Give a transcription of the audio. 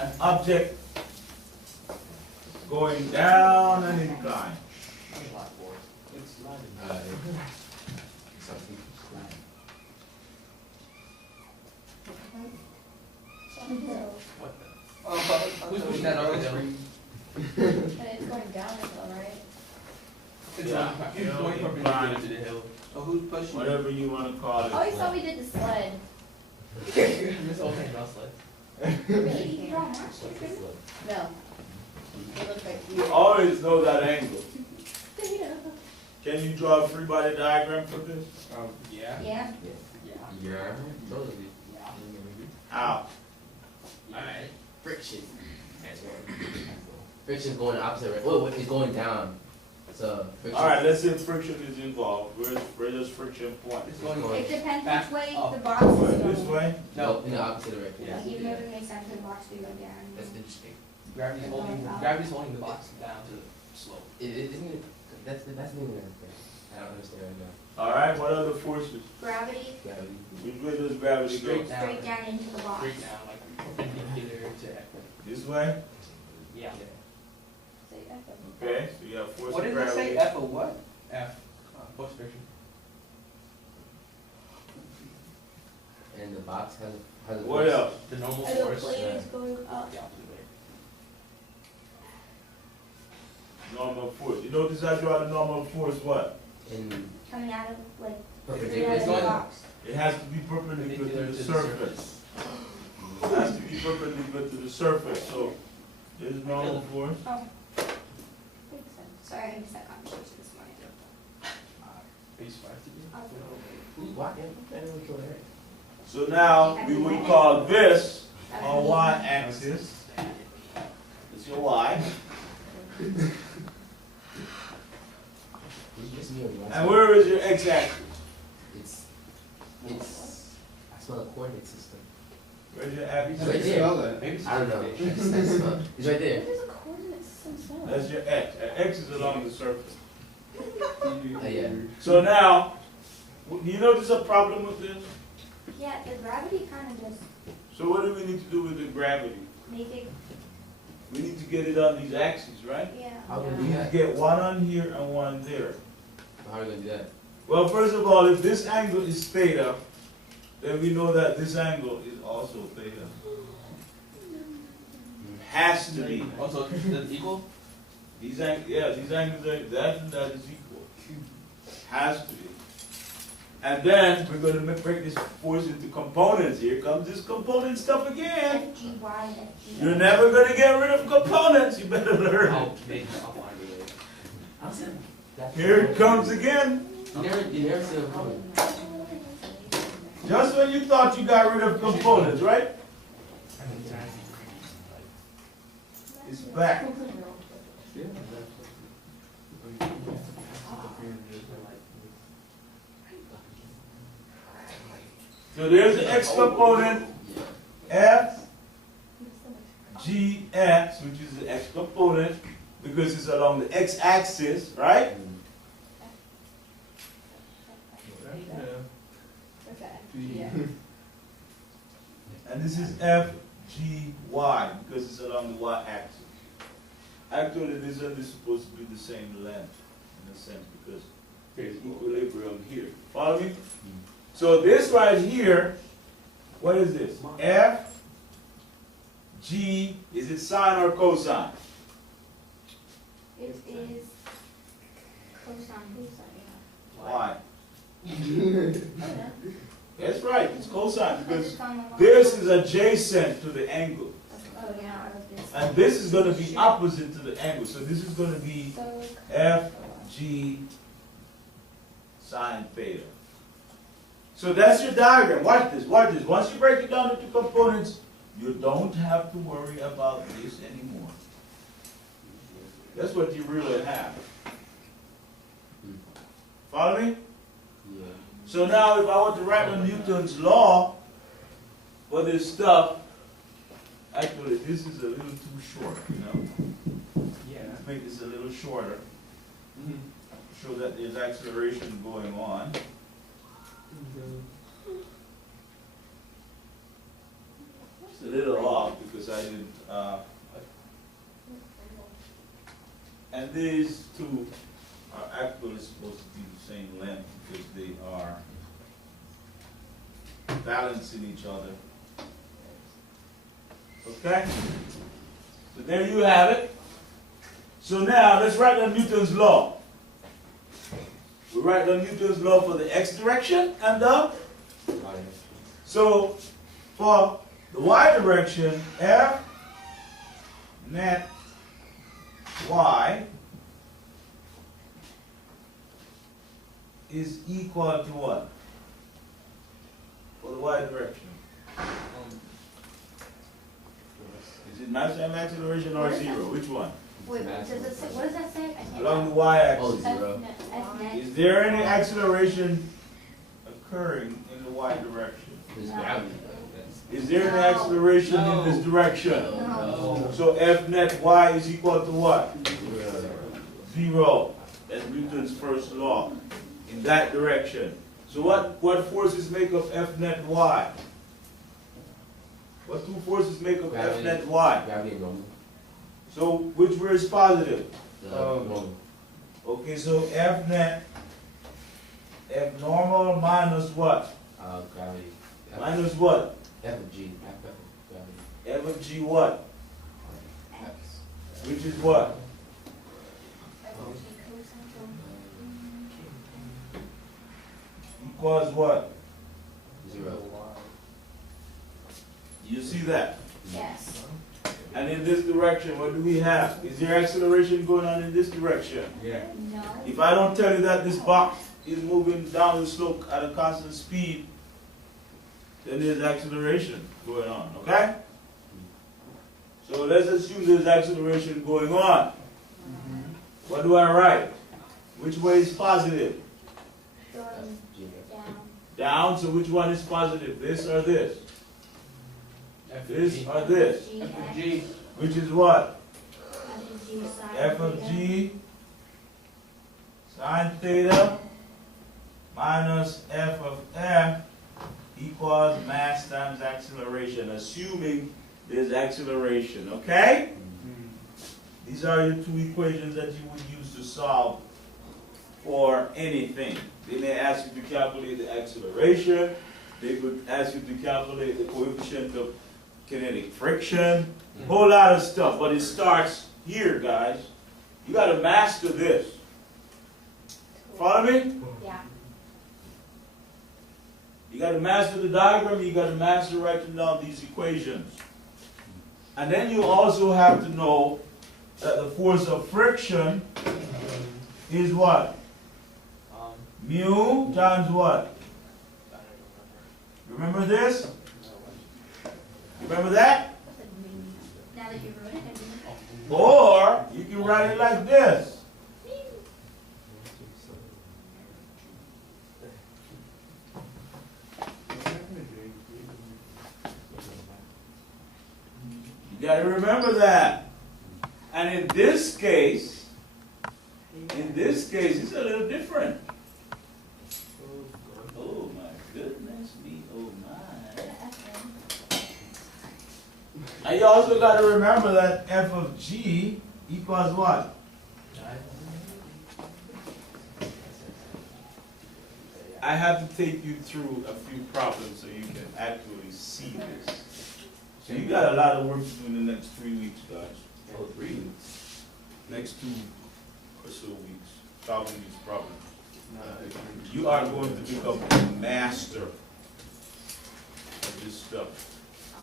an object going down an incline. Who's pushing that over there? And it's going downhill, right? It's Yeah, going perpendicular to the hill. So who's pushing? Whatever you want to call it. I always thought we did the sled. This whole thing's not sled. Really? No. It looks like You always know that angle. Yeah. Can you draw a free body diagram for this? Yeah. Yeah. Yeah, totally. How? Alright. Friction. Friction's going the opposite way. Well, it's going down. So friction. All right, let's say friction is involved. Where does friction point? It's going It depends back which way up. the box is This going. way? No, in the opposite direction. Yeah. Even if it makes sense, the box will go down. That's interesting. Gravity's holding the box down to the slope. Isn't it? That's the thing. I don't understand right now. All right, what other forces? Gravity, Gravity. Which way does gravity go? Straight down. straight down into the box. Straight down, like perpendicular to F. This way? Yeah. So you have to- Okay, so you have force What of did it say? gravity. F of what? F. Force friction. And the box has a What else? The normal And the force. plane is going up. The opposite way. Normal force. You notice I draw the normal force what? And Coming out of, like, perpendicular. out of the going- box. It has to be perpendicular to the surface. It has to be perpendicular to the surface, so there's normal force. Oh. Makes sense. Sorry, I missed that conversation this morning. Base 5 to be. Who's walking? I don't know. So now we would call this our y-axis. It's your y. It's just me or you? And where is your x-axis? It's. I smell a coordinate system. Where's your It's axis? right there. Maybe it's I don't know. just I smell. It's right there. What does a coordinate system smell? That's your x. And x is along the surface. Yeah. So now, do you notice a problem with this? Yeah, the gravity kind of just So what do we need to do with the gravity? make it, We need to get it on these axes, right? yeah. How can We we do need to that? get one on here and one there. How are we gonna do that? Well, first of all, if this angle is theta, then we know that this angle is also theta. Has to be. Also, that's equal? These angles, yeah, these angles are, that and that is equal. Has to be. And then we're gonna break this force into components. Here comes this component stuff again. FGY and FGY. You're never gonna get rid of components. You better learn I'll it. make I'll find it. How's that? Here it comes again. You never see them coming. Just when you thought you got rid of components, right? It's back. So there's the x component, f, g, x, which is the x component, because it's along the x-axis, right? Yeah. And this is f, g, y, because it's along the y-axis. Actually, this one is supposed to be the same length, in a sense, because there's equilibrium here. Follow me? So this right here, what is this? F, G, is it sine or cosine? It is cosine, Why? yeah. I don't know. That's right, it's cosine, because It's on the this is adjacent to the angle. Oh, yeah, or this. And this is going to be opposite to the angle. So this is going to be So, F, G, sine theta. So that's your diagram. Watch this, watch this. Once you break it down into components, you don't have to worry about this anymore. That's what you really have. Follow me? Yeah. So now if I want to write on Newton's law for this stuff, actually this is a little too short, you know? Yeah. Let's make this a little shorter. Show that there's acceleration going on. It's a little off because because I didn't, and these two are actually supposed to be the same length because they are balancing each other. Okay? So there you have it. So now let's write down Newton's law. We write down Newton's law for the x direction and the. So for the y direction, F net y is equal to what? For the y direction. Is it maximum acceleration or zero? Which one? Wait, does it say, what does that say? I can't. Along the y-axis. Oh, zero. F net. Is there any acceleration occurring in the y direction? There's gravity. Is there any acceleration in this direction? No. So F net y is equal to what? Zero. That's Newton's first law in that direction. So what forces make up F net y? What two forces make up F net y? Gravity and normal. So which were is positive? The normal. Okay, so F net, F normal minus what? Gravity. Minus what? F of G. F of gravity. F of G what? X. Which is what? Equals what? Zero. You see that? Yes. And in this direction, what do we have? Is there acceleration going on in this direction? Yeah. No. If I don't tell you that this box is moving down the slope at a constant speed, then there's acceleration going on, okay? So let's assume there's acceleration going on. What do I write? Which way is positive? Going G. down. Down, so which one is positive? This or this? F of This G. or this? G, F of X. G. Which is what? F of G sine F of theta. G sine theta minus F of F equals mass times acceleration, assuming there's acceleration, okay? These are your two equations that you would use to solve for anything. They may ask you to calculate the acceleration. They could ask you to calculate the coefficient of kinetic friction. A whole lot of stuff, but it starts here, guys. You got to master this. Follow me? Yeah. You got to master the diagram. You got to master writing down these equations. And then you also have to know that the force of friction is what? Mu times what? Remember this? Remember that? Now that you wrote it, I mean. Or you can write it like this. You got to remember that. And in this case, it's a little different. Oh my goodness me, oh my. And you also got to remember that F of G equals what? I have to take you through a few problems so you can actually see this. So you got a lot of work to do in the next 3 weeks, guys. Oh, 3 weeks. Next 2 or so weeks, solving these problems. You are going to become a master